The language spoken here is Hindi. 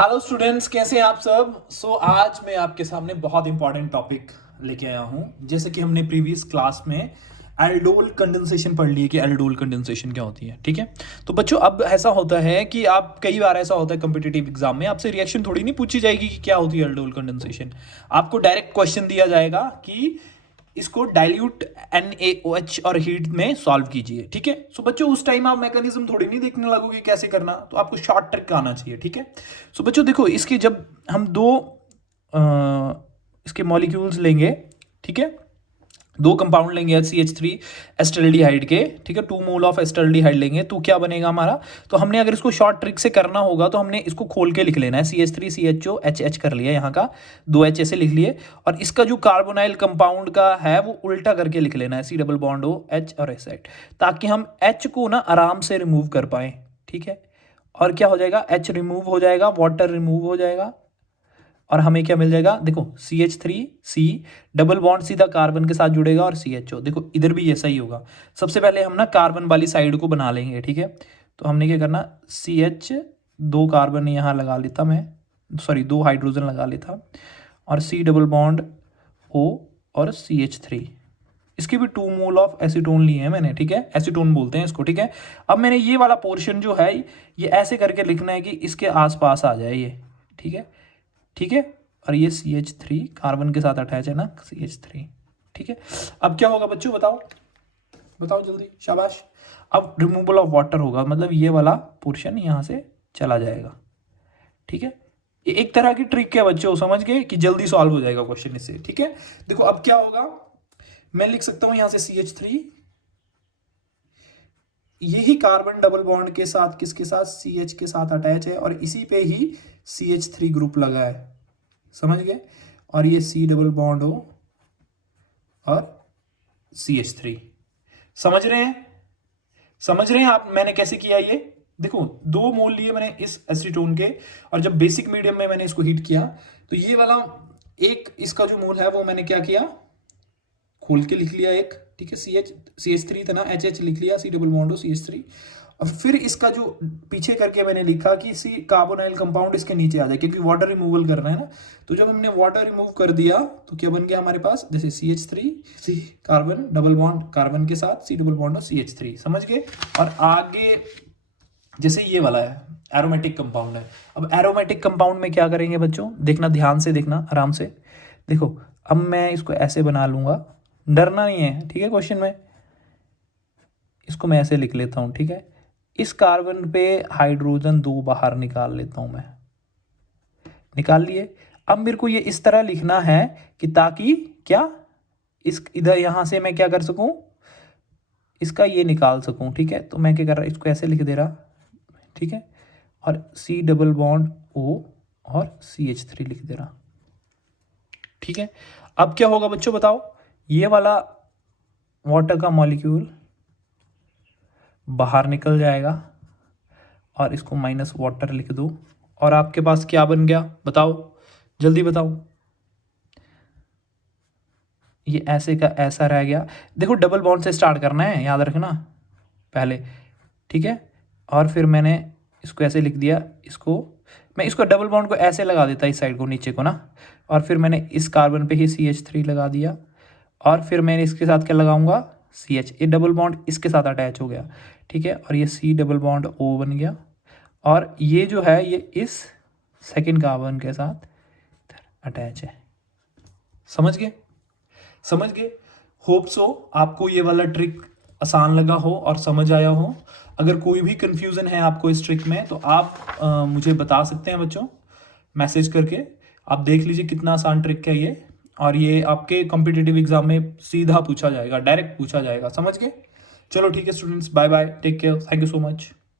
हेलो स्टूडेंट्स, कैसे हैं आप सब। आज मैं आपके सामने बहुत इंपॉर्टेंट टॉपिक लेके आया हूं। जैसे कि हमने प्रीवियस क्लास में एल्डोल कंडेंसेशन पढ़ ली है कि एल्डोल कंडेंसेशन क्या होती है। ठीक है, तो बच्चों अब ऐसा होता है कि आप कई बार ऐसा होता है कम्पिटिटिव एग्जाम में आपसे रिएक्शन थोड़ी नहीं पूछी जाएगी कि क्या होती है एल्डोल कंडेंसेशन। आपको डायरेक्ट क्वेश्चन दिया जाएगा कि इसको डाइल्यूट NaOH और हीट में सॉल्व कीजिए। ठीक है, सो बच्चों उस टाइम आप मैकेनिज्म थोड़ी नहीं देखने लगोगे कैसे करना, तो आपको शॉर्ट ट्रिक आना चाहिए। ठीक है, सो बच्चों देखो, इसके जब हम दो इसके मॉलिक्यूल्स लेंगे, ठीक है, दो कंपाउंड लेंगे HCH3 एस्टल्डिहाइड के, ठीक है, 2 मोल ऑफ एस्टल्डिहाइड लेंगे तो क्या बनेगा हमारा। तो हमने अगर इसको शॉर्ट ट्रिक से करना होगा तो हमने इसको खोल के लिख लेना है। CH3 CHO HH कर लिया, यहाँ का 2 H ऐसे लिख लिए, और इसका जो कार्बोनाइल कंपाउंड का है वो उल्टा करके लिख लेना है, C double bond O H और S, ताकि हम H को ना आराम से रिमूव कर पाए। ठीक है, और क्या हो जाएगा, H रिमूव हो जाएगा, वाटर रिमूव हो जाएगा, और हमें क्या मिल जाएगा, देखो CH3C डबल बॉन्ड सीधा कार्बन के साथ जुड़ेगा और CHO, देखो इधर भी ऐसा ही होगा। सबसे पहले हम ना कार्बन वाली साइड को बना लेंगे। ठीक है, तो हमने क्या करना, CH 2 कार्बन यहाँ लगा लेता मैं, सॉरी 2 हाइड्रोजन लगा लेता, और C डबल बॉन्ड O और CH3, इसके भी 2 मोल ऑफ एसीटोन लिए हैं मैंने। ठीक है, एसीटोन बोलते हैं इसको। ठीक है, अब मैंने ये वाला पोर्शन जो है ये ऐसे करके लिखना है कि इसके आसपास आ जाए ये। ठीक है, ठीक है, और ये CH3 कार्बन के साथ अटैच है ना, CH3। ठीक है, अब क्या होगा बच्चों, बताओ बताओ जल्दी, शाबाश। अब रिमूवल ऑफ वाटर होगा, मतलब ये वाला पोर्शन यहां से चला जाएगा। ठीक है, ये एक तरह की ट्रिक है बच्चों, समझ गए कि जल्दी सॉल्व हो जाएगा क्वेश्चन इससे। ठीक है, देखो अब क्या होगा, मैं लिख सकता हूं यहां से CH3, यही कार्बन डबल बॉन्ड के साथ किसके साथ, CH के साथ अटैच है, और इसी पे ही CH3 ग्रुप लगा है, समझ गए, और ये C डबल बॉन्ड हो और CH3। समझ रहे हैं, समझ रहे हैं आप मैंने कैसे किया ये। देखो 2 मोल लिए मैंने इस एसीटोन के, और जब बेसिक मीडियम में मैंने इसको हीट किया तो ये वाला एक इसका जो मोल है वो मैंने क्या किया, खोल के लिख लिया एक। ठीक है, CH3 था ना, HH लिख लिया, C डबल बॉन्ड हो CH3, और फिर इसका जो पीछे करके मैंने लिखा कि सी कार्बोनाइल कंपाउंड इसके नीचे आ जाए, क्योंकि वाटर रिमूवल कर रहे हैं ना। तो जब हमने वाटर रिमूव कर दिया तो क्या बन गया हमारे पास, जैसे CH3 C carbon double bond carbon के साथ C डबल बॉन्ड और CH3, समझ गए। और आगे जैसे ये वाला है एरोमेटिक कंपाउंड है। अब एरोमेटिक कंपाउंड में क्या करेंगे बच्चों, देखना ध्यान से, देखना आराम से। देखो अब मैं इसको ऐसे बना लूंगा, डरना नहीं है। ठीक है, क्वेश्चन में इसको मैं ऐसे लिख लेता हूं। ठीक है, इस कार्बन पे हाइड्रोजन 2 बाहर निकाल लेता हूं मैं, निकाल लिए। अब मेरे को ये इस तरह लिखना है कि ताकि क्या, इस इधर यहां से मैं क्या कर सकूं, इसका ये निकाल सकूं। ठीक है, तो मैं क्या कर रहा, इसको ऐसे लिख दे रहा। ठीक है, और C डबल बॉन्ड O और CH3 लिख दे रहा। ठीक है, अब क्या होगा बच्चों बताओ, ये वाला वाटर का मॉलिक्यूल बाहर निकल जाएगा, और इसको माइनस वाटर लिख दो, और आपके पास क्या बन गया बताओ, जल्दी बताओ। ये ऐसे का ऐसा रह गया। देखो डबल बॉन्ड से स्टार्ट करना है, याद रखना पहले। ठीक है, और फिर मैंने इसको ऐसे लिख दिया, इसको मैं इसको डबल बॉन्ड को ऐसे लगा देता इस साइड को नीचे को ना, और फिर मैंने इस कार्बन पे ही CH3 लगा दिया, और फिर मैंने इसके साथ क्या लगाऊंगा, CH, ये डबल बॉन्ड इसके साथ अटैच हो गया। ठीक है, और ये C डबल बॉन्ड O बन गया, और ये जो है ये इस सेकेंड कार्बन के साथ अटैच है। समझ गए, समझ गए। होप सो आपको ये वाला ट्रिक आसान लगा हो और समझ आया हो। अगर कोई भी कंफ्यूजन है आपको इस ट्रिक में तो आप मुझे बता सकते हैं बच्चों, मैसेज करके। आप देख लीजिए कितना आसान ट्रिक है ये, और ये आपके कॉम्पिटिटिव एग्जाम में सीधा पूछा जाएगा, डायरेक्ट पूछा जाएगा। समझ गए, चलो ठीक है students, bye bye, take care, thank you so much.